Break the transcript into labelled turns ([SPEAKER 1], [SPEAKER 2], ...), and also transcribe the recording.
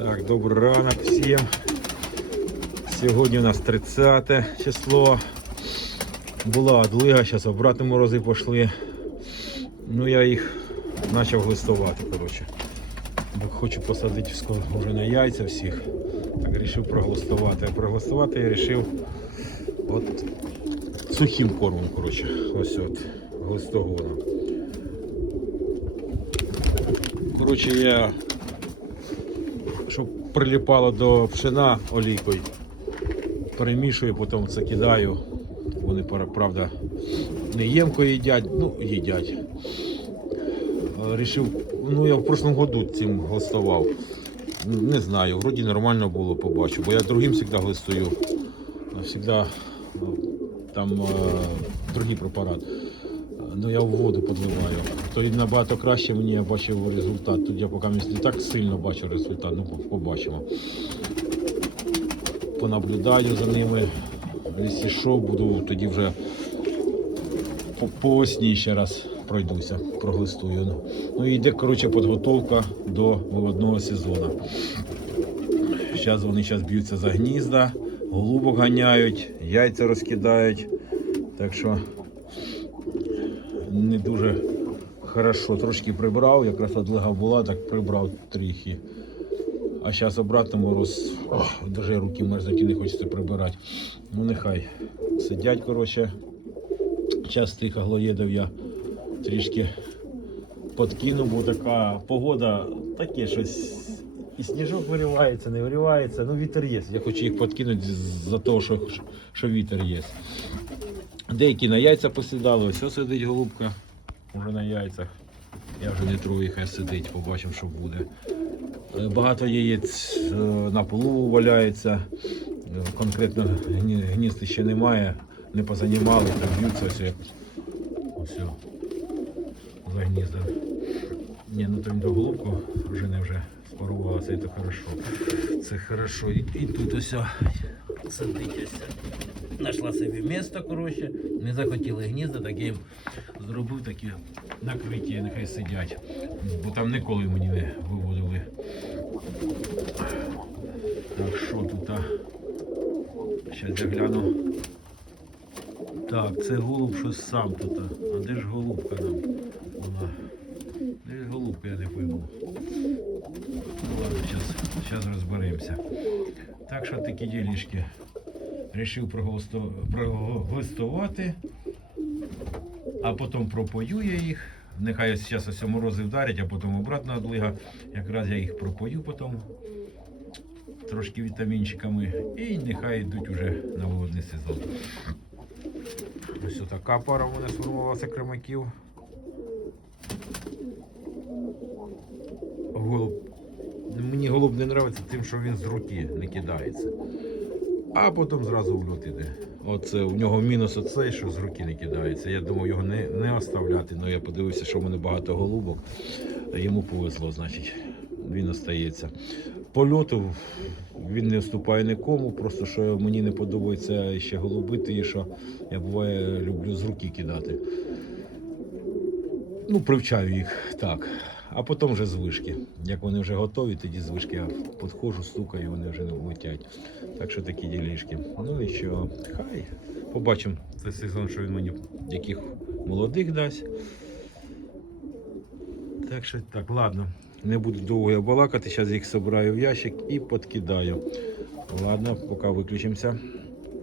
[SPEAKER 1] Так, добрий ранок всім. Сьогодні у нас 30 число. Була одлига, зараз обратно морози пішли. Ну я їх почав глистувати, коротше. Хочу посадити вже на яйця всіх. Так вирішив проглистувати. А проглистувати я вирішив от сухим кормом, коротше. Ось от глистогоном. Коротше, я щоб приліпало до пшена олійкою. Перемішую, потім це кидаю. Вони, правда, не ємко їдять, ну, їдять. Е, Рішив, ну я в прошлому году цим глистував. Не знаю, вроді нормально було, побачу, бо я другим завжди глистую. Завжди там е, другий препарат. Ну я в воду подливаю. То і набагато краще мені я бачив результат. Тут я поки не так сильно бачу результат, ну побачимо. Понаблюдаю за ними. Що, буду тоді вже по, по осні ще раз пройдуся, проглистую. Ну, Ну і йде коротше підготовка до виводного сезону. Зараз вони зараз б'ються за гнізда, голубок ганяють, яйця розкидають. Так що не дуже хорошо. Трошки прибрав, якраз одлига була, так прибрав трохи. А зараз обратно мороз, даже руки мерзнуть і не хочеться прибирати. Ну нехай сидять, коротше. Час тих аглоєдів я трішки подкину, бо така погода таке щось. І сніжок виривається, не виривається. Ну вітер є. Я хочу їх подкинути за того, що, що вітер є. Деякі на яйця посідали, ось сидить голубка вже на яйцях. Я вже не трую, хай сидить, побачимо, що буде. Е, Багато яєць е, на полу валяється. Е, Конкретно гні- гнізд ще немає, не позанімали, б'ються як ось за гніздом. Ні, ну там до голубку вже не вже спарувалося, і то хорошо. Це хорошо. І, і тут ось ось. Знайшла собі місто, коротше, не захотіли гнізда, так я їм зробив такі накриті, нехай сидять. Бо там ніколи мені не виводили. Так, що тут? а? Щас я гляну. Так, це голуб щось сам тут. А де ж голубка нам? Вона. Ж я. Ну ладно, зараз, розберемося. Так що такі ділішки. Рішив проглистувати, а потім пропою я їх. Нехай зараз ось морози вдарять, а потім обратно одлига. Якраз я їх пропою потім трошки вітамінчиками і нехай йдуть уже на виводний сезон. Ось така пара у мене сформувалася кремаків. Голуб. Мені голуб не подобається тим, що він з руки не кидається. А потім зразу в льот іде. Оце у нього мінус оцей, що з руки не кидається. Я думав його не, не оставляти, але я подивився, що в мене багато голубок. Йому повезло, значить, він остається. По льоту він не вступає нікому, просто що мені не подобається ще голубити, і що я буває люблю з руки кидати. Ну, привчаю їх так. А потім вже з вишки. Як вони вже готові, тоді з вишки я підходжу, стукаю, вони вже летять. Так що такі ділішки. Ну і що, хай. Побачимо цей сезон, що він мені яких молодих дасть. Так що так, ладно. Не буду довго балакати, зараз їх збираю в ящик і підкидаю. Ладно, поки виключимося.